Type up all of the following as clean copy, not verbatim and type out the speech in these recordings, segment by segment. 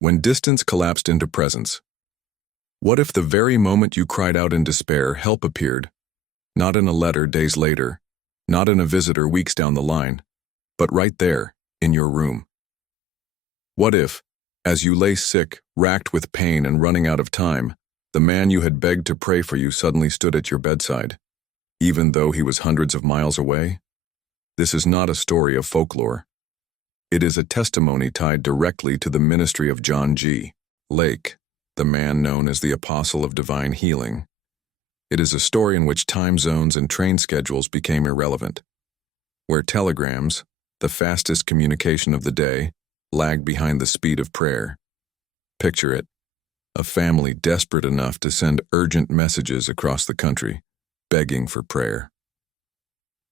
When distance collapsed into presence. What if the very moment you cried out in despair, help appeared? Not in a letter days later, not in a visitor weeks down the line, but right there, in your room. What if, as you lay sick, racked with pain and running out of time, the man you had begged to pray for you suddenly stood at your bedside, even though he was hundreds of miles away? This is not a story of folklore. It is a testimony tied directly to the ministry of John G. Lake, the man known as the Apostle of Divine Healing. It is a story in which time zones and train schedules became irrelevant, where telegrams, the fastest communication of the day, lagged behind the speed of prayer. Picture it, a family desperate enough to send urgent messages across the country, begging for prayer.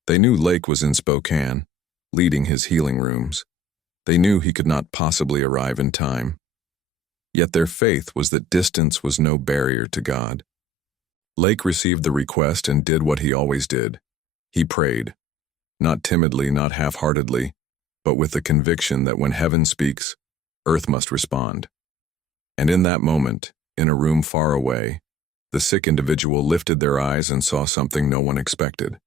They knew Lake was in Spokane, leading his healing rooms. They knew he could not possibly arrive in time. Yet their faith was that distance was no barrier to God. Lake received the request and did what he always did. He prayed, not timidly, not half-heartedly, but with the conviction that when heaven speaks, earth must respond. And in that moment, in a room far away, the sick individual lifted their eyes and saw something no one expected.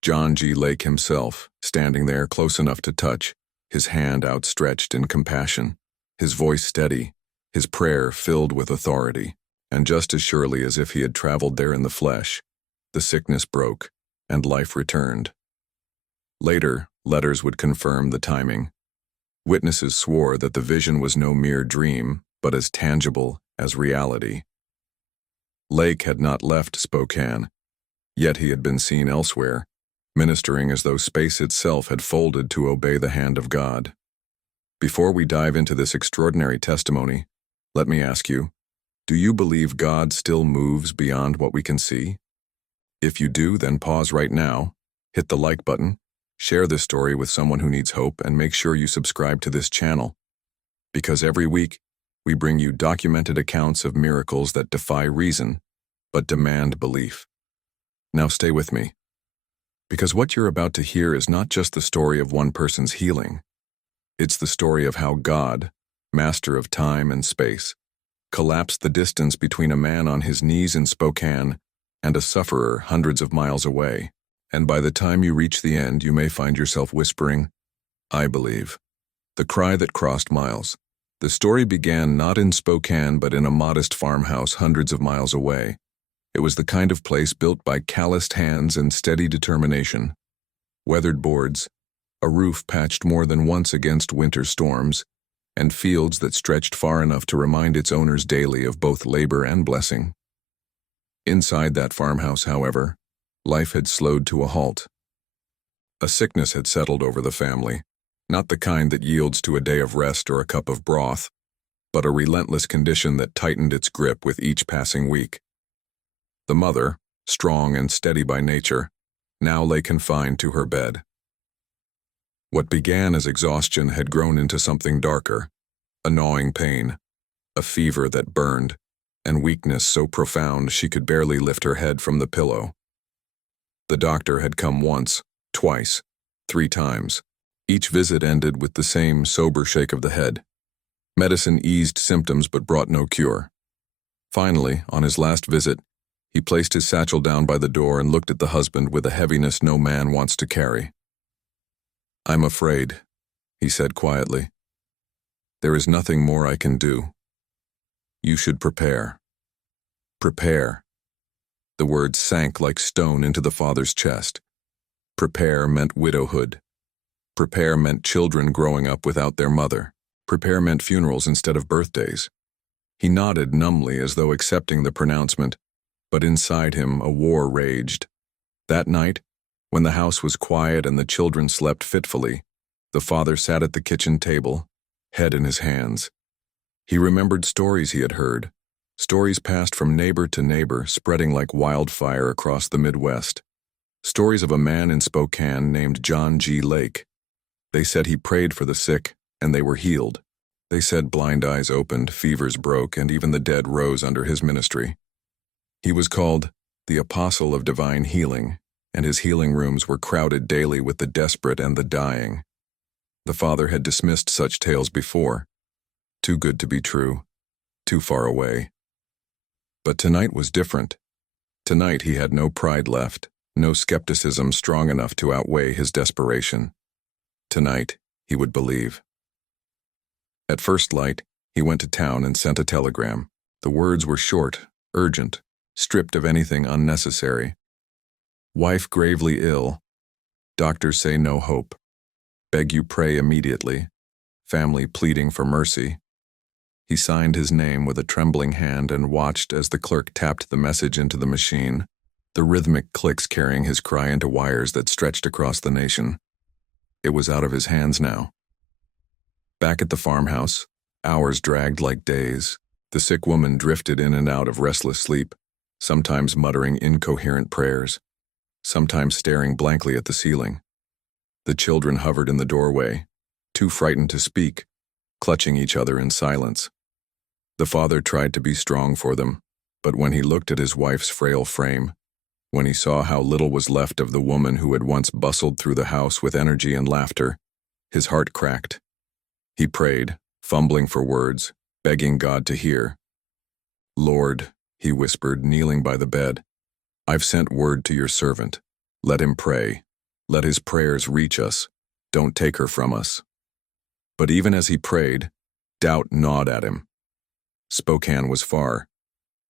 John G. Lake himself, standing there close enough to touch, his hand outstretched in compassion, his voice steady, his prayer filled with authority, and just as surely as if he had traveled there in the flesh, the sickness broke, and life returned. Later, letters would confirm the timing. Witnesses swore that the vision was no mere dream, but as tangible as reality. Lake had not left Spokane, yet he had been seen elsewhere, ministering as though space itself had folded to obey the hand of God. Before we dive into this extraordinary testimony, let me ask you, do you believe God still moves beyond what we can see? If you do, then pause right now, hit the like button, share this story with someone who needs hope, and make sure you subscribe to this channel. Because every week, we bring you documented accounts of miracles that defy reason, but demand belief. Now stay with me, because what you're about to hear is not just the story of one person's healing. It's the story of how God, master of time and space, collapsed the distance between a man on his knees in Spokane and a sufferer hundreds of miles away. And by the time you reach the end, you may find yourself whispering, "I believe." The cry that crossed miles. The story began not in Spokane, but in a modest farmhouse hundreds of miles away. It was the kind of place built by calloused hands and steady determination. Weathered boards, a roof patched more than once against winter storms, and fields that stretched far enough to remind its owners daily of both labor and blessing. Inside that farmhouse, however, life had slowed to a halt. A sickness had settled over the family, not the kind that yields to a day of rest or a cup of broth, but a relentless condition that tightened its grip with each passing week. The mother, strong and steady by nature, now lay confined to her bed. What began as exhaustion had grown into something darker, a gnawing pain, a fever that burned, and weakness so profound she could barely lift her head from the pillow. The doctor had come once, twice, 3 times. Each visit ended with the same sober shake of the head. Medicine eased symptoms but brought no cure. Finally, on his last visit, he placed his satchel down by the door and looked at the husband with a heaviness no man wants to carry. "I'm afraid," he said quietly. "There is nothing more I can do. You should prepare." Prepare. The word sank like stone into the father's chest. Prepare meant widowhood. Prepare meant children growing up without their mother. Prepare meant funerals instead of birthdays. He nodded numbly as though accepting the pronouncement, but inside him a war raged. That night, when the house was quiet and the children slept fitfully, the father sat at the kitchen table, head in his hands. He remembered stories he had heard, stories passed from neighbor to neighbor, spreading like wildfire across the Midwest. Stories of a man in Spokane named John G. Lake. They said he prayed for the sick, and they were healed. They said blind eyes opened, fevers broke, and even the dead rose under his ministry. He was called the Apostle of Divine Healing, and his healing rooms were crowded daily with the desperate and the dying. The father had dismissed such tales before, Too good to be true, too far away. But tonight was different. Tonight he had no pride left, no skepticism strong enough to outweigh his desperation. Tonight, he would believe. At first light, he went to town and sent a telegram. The words were short, urgent, stripped of anything unnecessary. Wife gravely ill. Doctors say no hope. Beg you pray immediately. Family pleading for mercy. He signed his name with a trembling hand and watched as the clerk tapped the message into the machine, the rhythmic clicks carrying his cry into wires that stretched across the nation. It was out of his hands now. Back at the farmhouse, hours dragged like days. The sick woman drifted in and out of restless sleep, sometimes muttering incoherent prayers, sometimes staring blankly at the ceiling. The children hovered in the doorway, too frightened to speak, clutching each other in silence. The father tried to be strong for them, but when he looked at his wife's frail frame, when he saw how little was left of the woman who had once bustled through the house with energy and laughter, his heart cracked. He prayed, fumbling for words, begging God to hear. "Lord," he whispered, kneeling by the bed, "I've sent word to your servant. Let him pray. Let his prayers reach us. Don't take her from us." But even as he prayed, doubt gnawed at him. Spokane was far.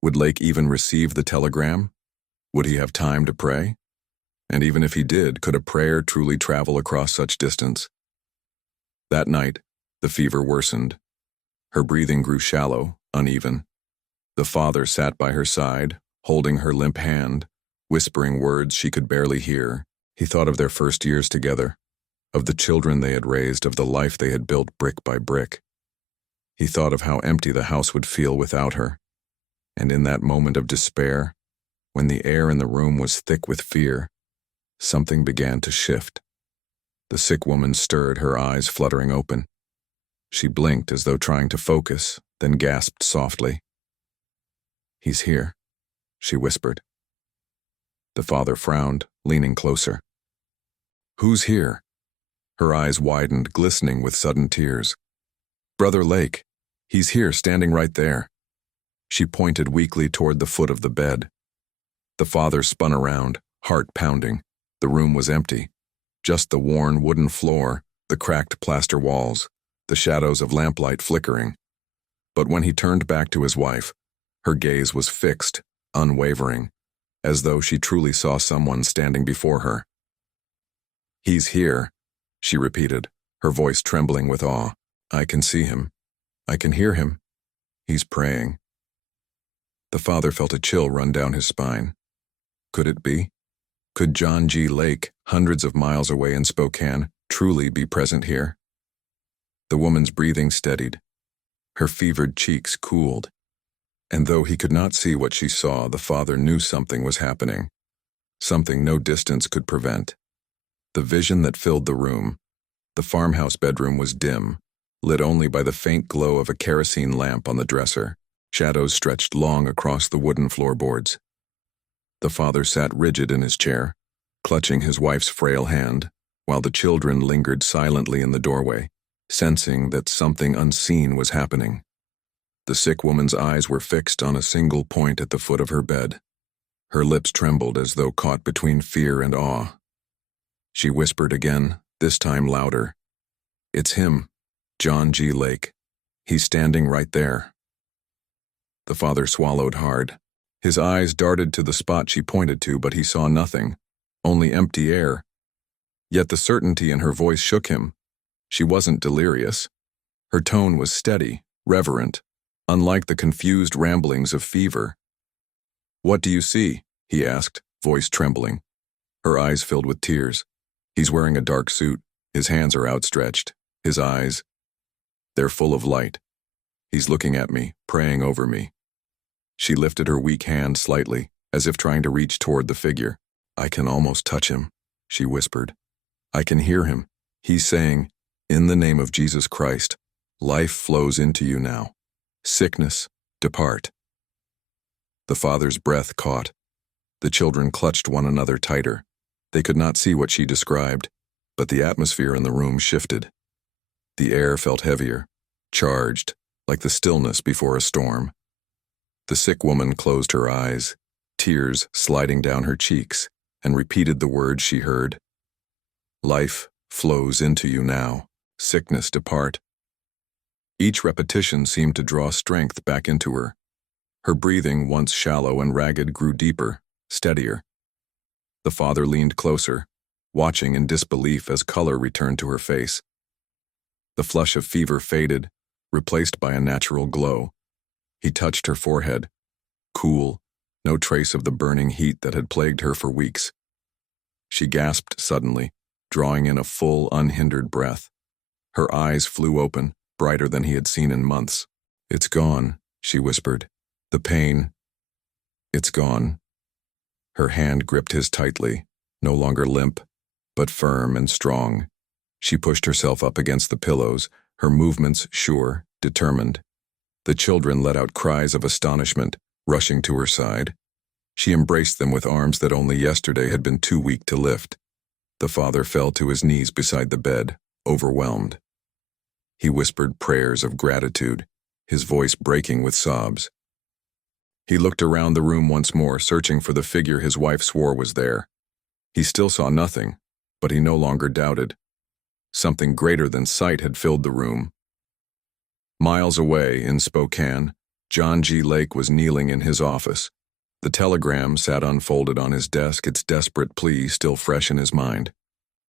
Would Lake even receive the telegram? Would he have time to pray? And even if he did, could a prayer truly travel across such distance? That night, the fever worsened. Her breathing grew shallow, uneven. The father sat by her side, holding her limp hand, whispering words she could barely hear. He thought of their first years together, of the children they had raised, of the life they had built brick by brick. He thought of how empty the house would feel without her. And in that moment of despair, when the air in the room was thick with fear, something began to shift. The sick woman stirred, her eyes fluttering open. She blinked as though trying to focus, then gasped softly. "He's here," she whispered. The father frowned, leaning closer. "Who's here?" Her eyes widened, glistening with sudden tears. "Brother Lake. He's here, standing right there." She pointed weakly toward the foot of the bed. The father spun around, heart pounding. The room was empty. Just the worn wooden floor, the cracked plaster walls, the shadows of lamplight flickering. But when he turned back to his wife, her gaze was fixed, unwavering, as though she truly saw someone standing before her. "He's here," she repeated, her voice trembling with awe. "I can see him. I can hear him. He's praying." The father felt a chill run down his spine. Could it be? Could John G. Lake, hundreds of miles away in Spokane, truly be present here? The woman's breathing steadied. Her fevered cheeks cooled. And though he could not see what she saw, the father knew something was happening. Something no distance could prevent. The vision that filled the room, the farmhouse bedroom, was dim, lit only by the faint glow of a kerosene lamp on the dresser. Shadows stretched long across the wooden floorboards. The father sat rigid in his chair, clutching his wife's frail hand, while the children lingered silently in the doorway, sensing that something unseen was happening. The sick woman's eyes were fixed on a single point at the foot of her bed. Her lips trembled as though caught between fear and awe. She whispered again, this time louder. "It's him, John G. Lake. He's standing right there." The father swallowed hard. His eyes darted to the spot she pointed to, but he saw nothing, only empty air. Yet the certainty in her voice shook him. She wasn't delirious. Her tone was steady, reverent, unlike the confused ramblings of fever. "What do you see?" he asked, voice trembling. Her eyes filled with tears. He's wearing a dark suit. His hands are outstretched. His eyes, they're full of light. He's looking at me, praying over me. She lifted her weak hand slightly, as if trying to reach toward the figure. "I can almost touch him," she whispered. "I can hear him. He's saying, 'In the name of Jesus Christ, life flows into you now. Sickness, depart.'" The father's breath caught. The children clutched one another tighter. They could not see what she described, but the atmosphere in the room shifted. The air felt heavier, charged, like the stillness before a storm. The sick woman closed her eyes, tears sliding down her cheeks, and repeated the words she heard. Life flows into you now, sickness depart. Each repetition seemed to draw strength back into her. Her breathing, once shallow and ragged, grew deeper, steadier. The father leaned closer, watching in disbelief as color returned to her face. The flush of fever faded, replaced by a natural glow. He touched her forehead, cool, no trace of the burning heat that had plagued her for weeks. She gasped suddenly, drawing in a full, unhindered breath. Her eyes flew open, brighter than he had seen in months. "It's gone," she whispered. "The pain, it's gone." Her hand gripped his tightly, no longer limp, but firm and strong. She pushed herself up against the pillows, her movements sure, determined. The children let out cries of astonishment, rushing to her side. She embraced them with arms that only yesterday had been too weak to lift. The father fell to his knees beside the bed, overwhelmed. He whispered prayers of gratitude, his voice breaking with sobs. He looked around the room once more, searching for the figure his wife swore was there. He still saw nothing, but he no longer doubted. Something greater than sight had filled the room. Miles away, in Spokane, John G. Lake was kneeling in his office. The telegram sat unfolded on his desk, its desperate plea still fresh in his mind.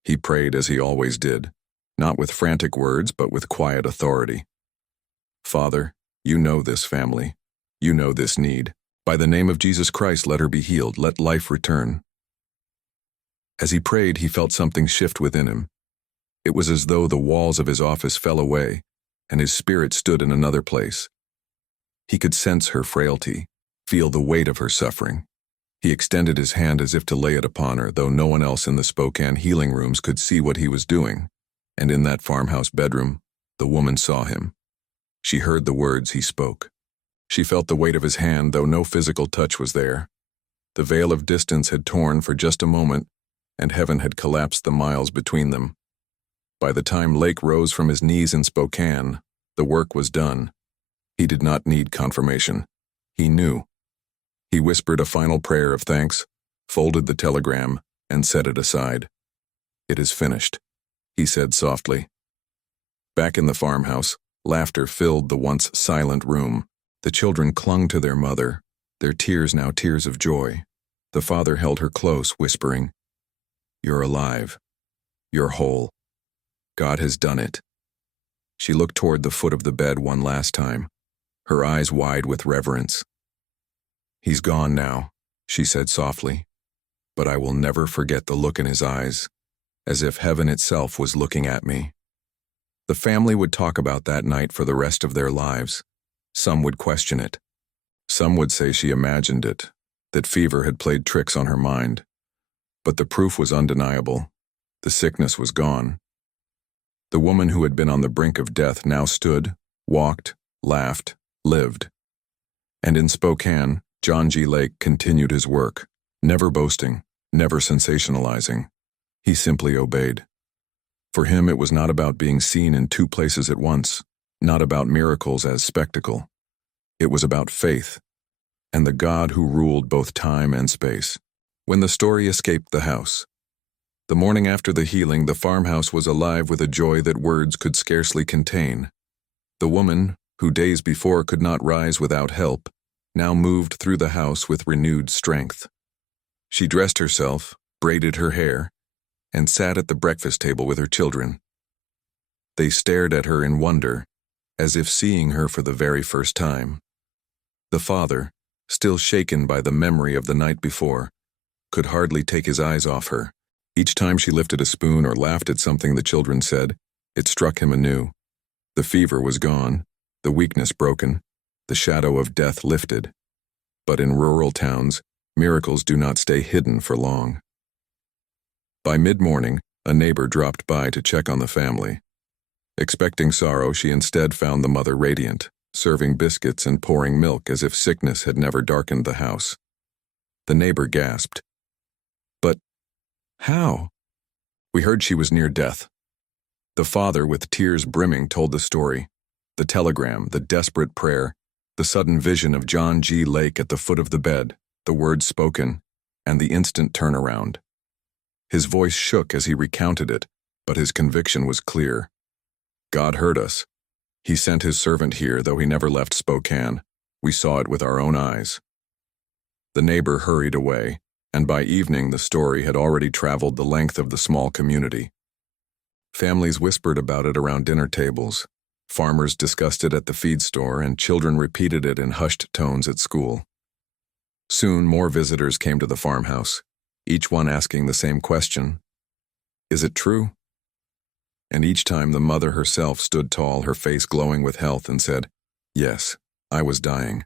He prayed as he always did, not with frantic words, but with quiet authority. "Father, you know this family. You know this need. By the name of Jesus Christ, let her be healed. Let life return." As he prayed, he felt something shift within him. It was as though the walls of his office fell away, and his spirit stood in another place. He could sense her frailty, feel the weight of her suffering. He extended his hand as if to lay it upon her, though no one else in the Spokane healing rooms could see what he was doing. And in that farmhouse bedroom, the woman saw him. She heard the words he spoke. She felt the weight of his hand, though no physical touch was there. The veil of distance had torn for just a moment, and heaven had collapsed the miles between them. By the time Lake rose from his knees in Spokane, the work was done. He did not need confirmation. He knew. He whispered a final prayer of thanks, folded the telegram, and set it aside. "It is finished," he said softly. Back in the farmhouse, laughter filled the once silent room. The children clung to their mother, their tears now tears of joy. The father held her close, whispering, "You're alive. You're whole. God has done it." She looked toward the foot of the bed one last time, her eyes wide with reverence. "He's gone now," she said softly, "but I will never forget the look in his eyes, as if heaven itself was looking at me." The family would talk about that night for the rest of their lives. Some would question it. Some would say she imagined it, that fever had played tricks on her mind. But the proof was undeniable. The sickness was gone. The woman who had been on the brink of death now stood, walked, laughed, lived. And in Spokane, John G. Lake continued his work, never boasting, never sensationalizing. He simply obeyed. For him, it was not about being seen in two places at once, not about miracles as spectacle. It was about faith, and the God who ruled both time and space. When the story escaped the house. The morning after the healing, the farmhouse was alive with a joy that words could scarcely contain. The woman, who days before could not rise without help, now moved through the house with renewed strength. She dressed herself, braided her hair, and sat at the breakfast table with her children. They stared at her in wonder, as if seeing her for the very first time. The father, still shaken by the memory of the night before, could hardly take his eyes off her. Each time she lifted a spoon or laughed at something the children said, it struck him anew. The fever was gone, the weakness broken, the shadow of death lifted. But in rural towns, miracles do not stay hidden for long. By mid-morning, a neighbor dropped by to check on the family. Expecting sorrow, she instead found the mother radiant, serving biscuits and pouring milk as if sickness had never darkened the house. The neighbor gasped. "But how?" "We heard she was near death." The father, with tears brimming, told the story. The telegram, the desperate prayer, the sudden vision of John G. Lake at the foot of the bed, the words spoken, and the instant turnaround. His voice shook as he recounted it, but his conviction was clear. God heard us. He sent his servant here, though he never left Spokane. We saw it with our own eyes. The neighbor hurried away, and by evening the story had already traveled the length of the small community. Families whispered about it around dinner tables. Farmers discussed it at the feed store, and children repeated it in hushed tones at school. Soon more visitors came to the farmhouse, each one asking the same question: "Is it true?" And each time the mother herself stood tall, her face glowing with health, and said, "Yes, I was dying.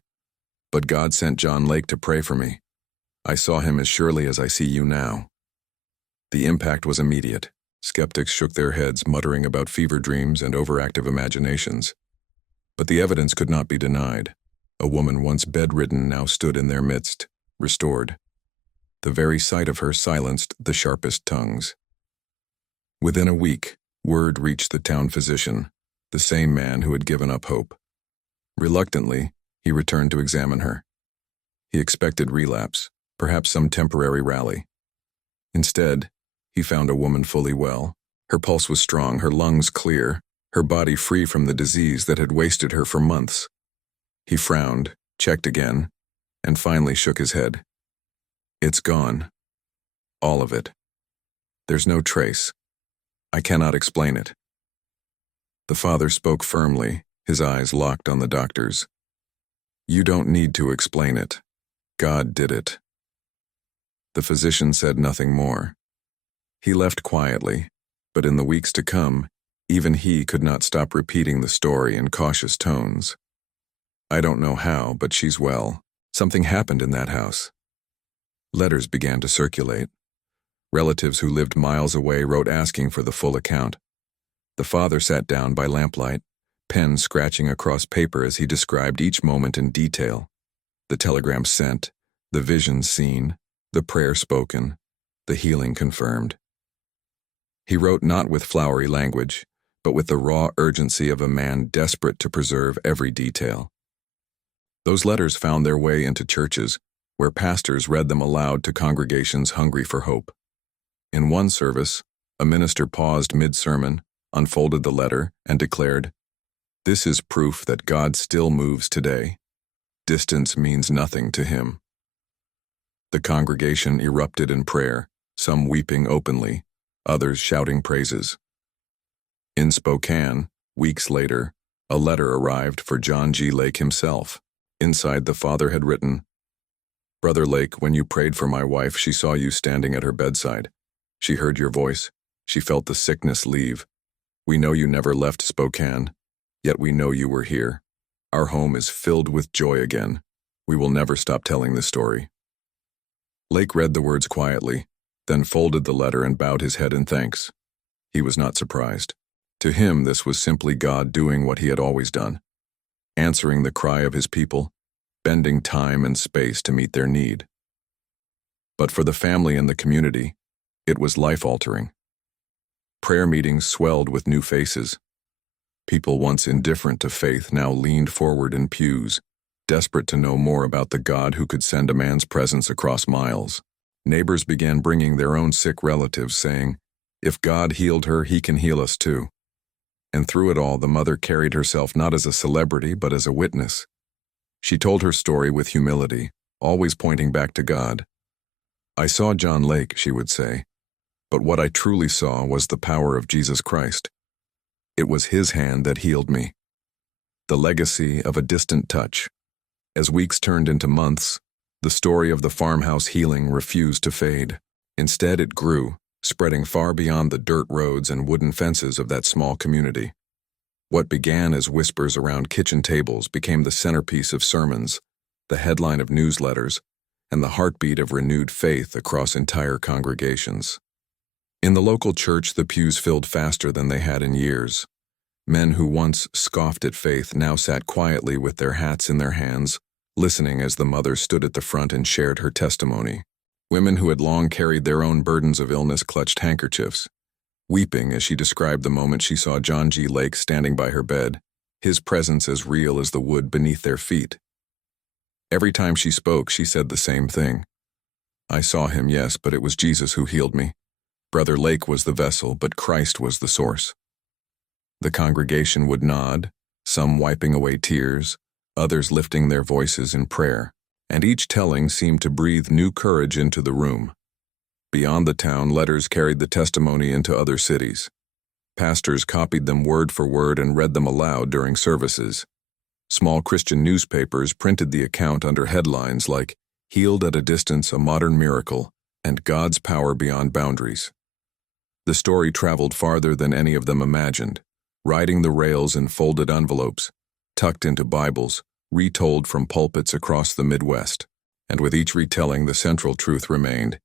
But God sent John Lake to pray for me. I saw him as surely as I see you now." The impact was immediate. Skeptics shook their heads, muttering about fever dreams and overactive imaginations. But the evidence could not be denied. A woman once bedridden now stood in their midst, restored. The very sight of her silenced the sharpest tongues. Within a week, word reached the town physician, the same man who had given up hope. Reluctantly, he returned to examine her. He expected relapse, perhaps some temporary rally. Instead, he found a woman fully well. Her pulse was strong, her lungs clear, her body free from the disease that had wasted her for months. He frowned, checked again, and finally shook his head. "It's gone. All of it. There's no trace. I cannot explain it." The father spoke firmly, his eyes locked on the doctor's. "You don't need to explain it. God did it." The physician said nothing more. He left quietly, but in the weeks to come, even he could not stop repeating the story in cautious tones. "I don't know how, but she's well. Something happened in that house." Letters began to circulate. Relatives who lived miles away wrote asking for the full account. The father sat down by lamplight, pen scratching across paper as he described each moment in detail. The telegram sent, the vision seen, the prayer spoken, the healing confirmed. He wrote not with flowery language, but with the raw urgency of a man desperate to preserve every detail. Those letters found their way into churches, where pastors read them aloud to congregations hungry for hope. In one service, a minister paused mid-sermon, unfolded the letter, and declared, "This is proof that God still moves today. Distance means nothing to him." The congregation erupted in prayer, some weeping openly, others shouting praises. In Spokane, weeks later, a letter arrived for John G. Lake himself. Inside, the father had written, "Brother Lake, when you prayed for my wife, she saw you standing at her bedside. She heard your voice. She felt the sickness leave. We know you never left Spokane, yet we know you were here. Our home is filled with joy again. We will never stop telling this story." Lake read the words quietly, then folded the letter and bowed his head in thanks. He was not surprised. To him, this was simply God doing what he had always done, answering the cry of his people, bending time and space to meet their need. But for the family and the community, it was life-altering. Prayer meetings swelled with new faces. People once indifferent to faith now leaned forward in pews, desperate to know more about the God who could send a man's presence across miles. Neighbors began bringing their own sick relatives, saying, "If God healed her, he can heal us too." And through it all, the mother carried herself not as a celebrity, but as a witness. She told her story with humility, always pointing back to God. "I saw John Lake," she would say, "but what I truly saw was the power of Jesus Christ. It was his hand that healed me." The legacy of a distant touch. As weeks turned into months, the story of the farmhouse healing refused to fade. Instead, it grew, spreading far beyond the dirt roads and wooden fences of that small community. What began as whispers around kitchen tables became the centerpiece of sermons, the headline of newsletters, and the heartbeat of renewed faith across entire congregations. In the local church, the pews filled faster than they had in years. Men who once scoffed at faith now sat quietly with their hats in their hands, listening as the mother stood at the front and shared her testimony. Women who had long carried their own burdens of illness clutched handkerchiefs, weeping as she described the moment she saw John G. Lake standing by her bed, his presence as real as the wood beneath their feet. Every time she spoke, she said the same thing. I saw him, yes, but it was Jesus who healed me. Brother Lake was the vessel, but Christ was the source. The congregation would nod, some wiping away tears, others lifting their voices in prayer, and each telling seemed to breathe new courage into the room. Beyond the town, letters carried the testimony into other cities. Pastors copied them word for word and read them aloud during services. Small Christian newspapers printed the account under headlines like "Healed at a Distance, a Modern Miracle," and "God's Power Beyond Boundaries." The story traveled farther than any of them imagined, riding the rails in folded envelopes, tucked into Bibles, retold from pulpits across the Midwest. And with each retelling, the central truth remained: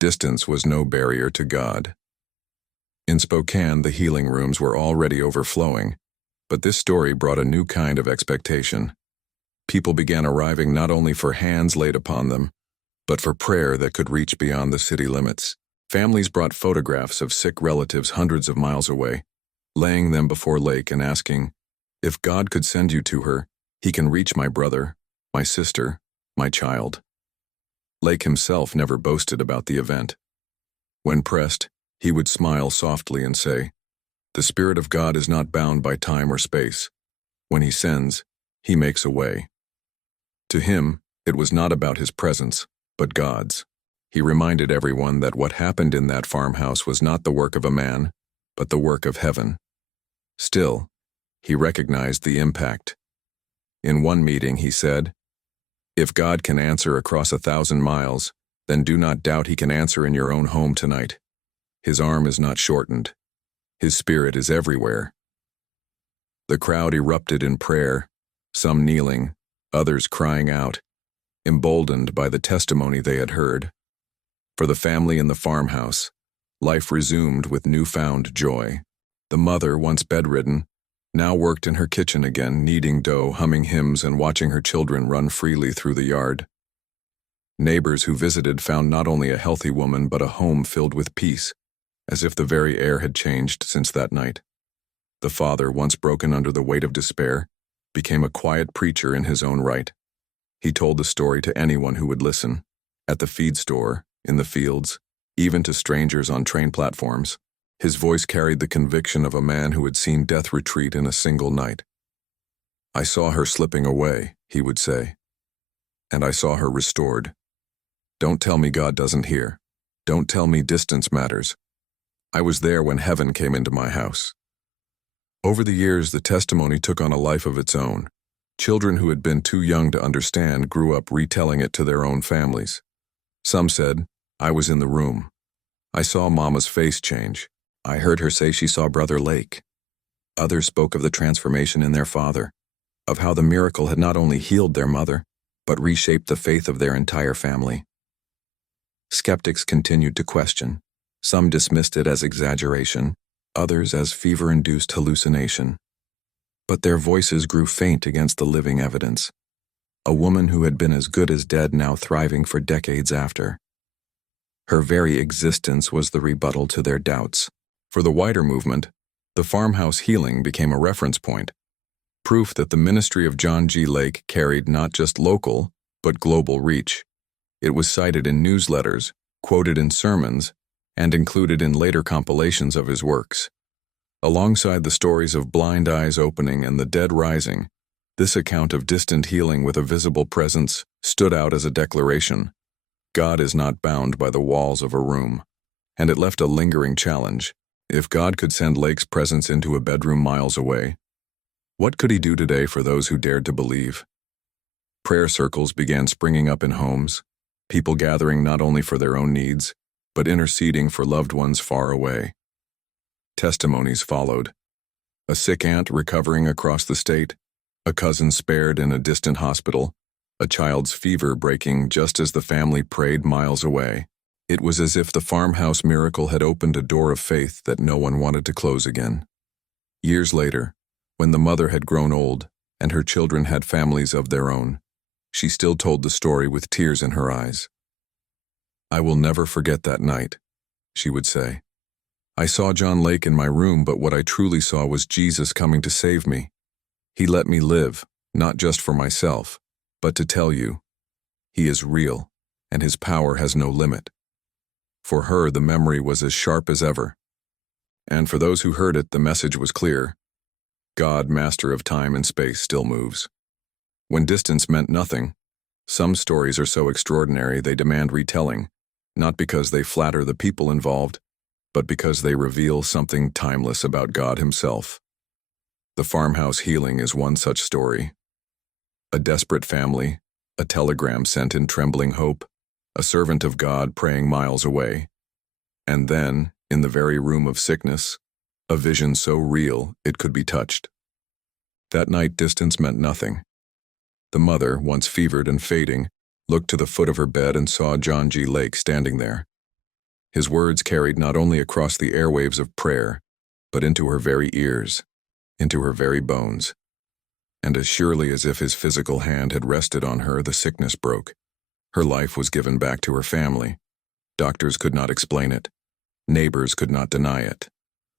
distance was no barrier to God. In Spokane, the healing rooms were already overflowing, but this story brought a new kind of expectation. People began arriving not only for hands laid upon them, but for prayer that could reach beyond the city limits. Families brought photographs of sick relatives hundreds of miles away, laying them before Lake and asking, "If God could send you to her, he can reach my brother, my sister, my child." Lake himself never boasted about the event. When pressed, he would smile softly and say, "The Spirit of God is not bound by time or space. When he sends, he makes a way." To him, it was not about his presence, but God's. He reminded everyone that what happened in that farmhouse was not the work of a man, but the work of heaven. Still, he recognized the impact. In one meeting, he said, "If God can answer across 1,000 miles, then do not doubt he can answer in your own home tonight. His arm is not shortened. His Spirit is everywhere." The crowd erupted in prayer, some kneeling, others crying out, emboldened by the testimony they had heard. For the family in the farmhouse, life resumed with newfound joy. The mother, once bedridden, now worked in her kitchen again, kneading dough, humming hymns, and watching her children run freely through the yard. Neighbors who visited found not only a healthy woman but a home filled with peace, as if the very air had changed since that night. The father, once broken under the weight of despair, became a quiet preacher in his own right. He told the story to anyone who would listen, at the feed store, in the fields, even to strangers on train platforms. His voice carried the conviction of a man who had seen death retreat in a single night. "I saw her slipping away," he would say, "and I saw her restored. Don't tell me God doesn't hear. Don't tell me distance matters. I was there when heaven came into my house." Over the years, the testimony took on a life of its own. Children who had been too young to understand grew up retelling it to their own families. Some said, "I was in the room. I saw Mama's face change. I heard her say she saw Brother Lake." Others spoke of the transformation in their father, of how the miracle had not only healed their mother, but reshaped the faith of their entire family. Skeptics continued to question. Some dismissed it as exaggeration, others as fever-induced hallucination. But their voices grew faint against the living evidence. A woman who had been as good as dead, now thriving for decades after. Her very existence was the rebuttal to their doubts. For the wider movement, the farmhouse healing became a reference point, proof that the ministry of John G. Lake carried not just local, but global reach. It was cited in newsletters, quoted in sermons, and included in later compilations of his works. Alongside the stories of blind eyes opening and the dead rising, this account of distant healing with a visible presence stood out as a declaration. God is not bound by the walls of a room, and it left a lingering challenge. If God could send Lake's presence into a bedroom miles away, what could he do today for those who dared to believe? Prayer circles began springing up in homes, people gathering not only for their own needs, but interceding for loved ones far away. Testimonies followed. A sick aunt recovering across the state, a cousin spared in a distant hospital, a child's fever breaking just as the family prayed miles away. It was as if the farmhouse miracle had opened a door of faith that no one wanted to close again. Years later, when the mother had grown old and her children had families of their own, she still told the story with tears in her eyes. "I will never forget that night," she would say. "I saw John Lake in my room, but what I truly saw was Jesus coming to save me. He let me live, not just for myself, but to tell you, He is real, and His power has no limit. For her, the memory was as sharp as ever. And for those who heard it, the message was clear. God, master of time and space, still moves. When distance meant nothing, some stories are so extraordinary they demand retelling, not because they flatter the people involved, but because they reveal something timeless about God Himself. The farmhouse healing is one such story. A desperate family, a telegram sent in trembling hope, a servant of God praying miles away. And then, in the very room of sickness, a vision so real it could be touched. That night distance meant nothing. The mother, once fevered and fading, looked to the foot of her bed and saw John G. Lake standing there. His words carried not only across the airwaves of prayer, but into her very ears, into her very bones. And as surely as if his physical hand had rested on her, the sickness broke. Her life was given back to her family. Doctors could not explain it. Neighbors could not deny it.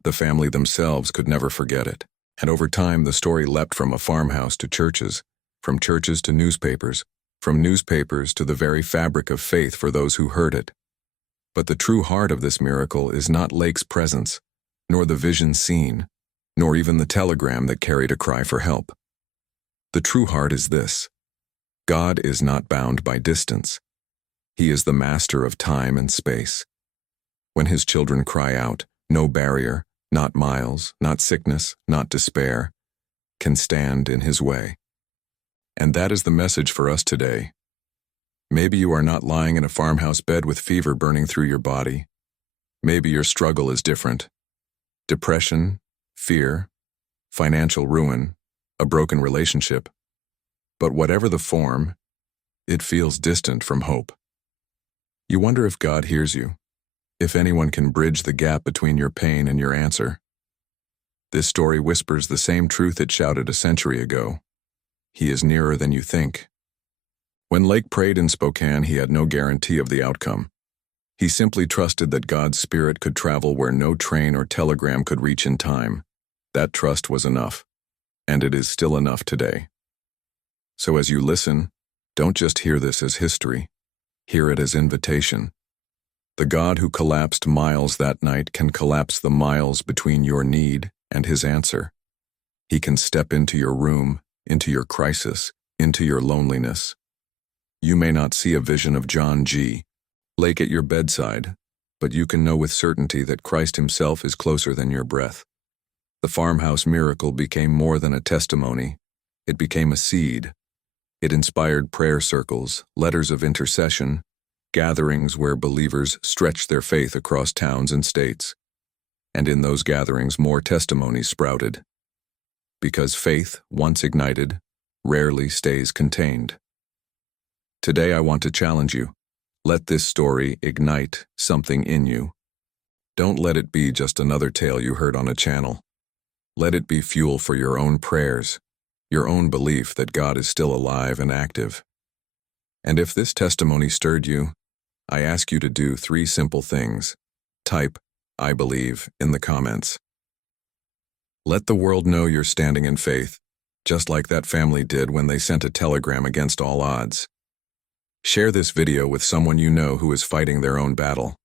The family themselves could never forget it. And over time, the story leapt from a farmhouse to churches, from churches to newspapers, from newspapers to the very fabric of faith for those who heard it. But the true heart of this miracle is not Lake's presence, nor the vision seen, nor even the telegram that carried a cry for help. The true heart is this: God is not bound by distance. He is the master of time and space. When His children cry out, no barrier, not miles, not sickness, not despair, can stand in His way. And that is the message for us today. Maybe you are not lying in a farmhouse bed with fever burning through your body. Maybe your struggle is different. Depression, fear, financial ruin, a broken relationship. But whatever the form, it feels distant from hope. You wonder if God hears you, if anyone can bridge the gap between your pain and your answer. This story whispers the same truth it shouted a century ago. He is nearer than you think. When Lake prayed in Spokane, he had no guarantee of the outcome. He simply trusted that God's Spirit could travel where no train or telegram could reach in time. That trust was enough, and it is still enough today. So as you listen, don't just hear this as history. Hear it as invitation. The God who collapsed miles that night can collapse the miles between your need and His answer. He can step into your room, into your crisis, into your loneliness. You may not see a vision of John G. Lake at your bedside, but you can know with certainty that Christ Himself is closer than your breath. The farmhouse miracle became more than a testimony. It became a seed. It inspired prayer circles, letters of intercession, gatherings where believers stretched their faith across towns and states. And in those gatherings, more testimonies sprouted. Because faith, once ignited, rarely stays contained. Today I want to challenge you. Let this story ignite something in you. Don't let it be just another tale you heard on a channel. Let it be fuel for your own prayers, your own belief that God is still alive and active. And if this testimony stirred you, I ask you to do 3 simple things. Type, "I believe," in the comments. Let the world know you're standing in faith, just like that family did when they sent a telegram against all odds. Share this video with someone you know who is fighting their own battle.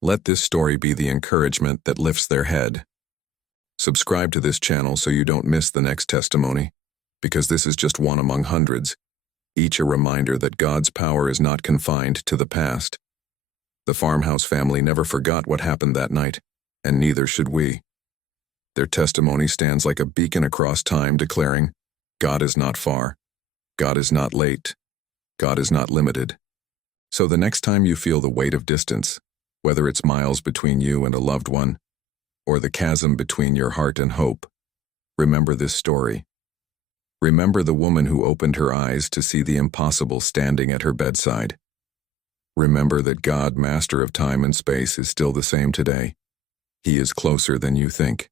Let this story be the encouragement that lifts their head. Subscribe to this channel so you don't miss the next testimony, because this is just one among hundreds, each a reminder that God's power is not confined to the past. The farmhouse family never forgot what happened that night, and neither should we. Their testimony stands like a beacon across time, declaring, God is not far, God is not late, God is not limited. So the next time you feel the weight of distance, whether it's miles between you and a loved one, or the chasm between your heart and hope, remember this story. Remember the woman who opened her eyes to see the impossible standing at her bedside. Remember that God, master of time and space, is still the same today. He is closer than you think.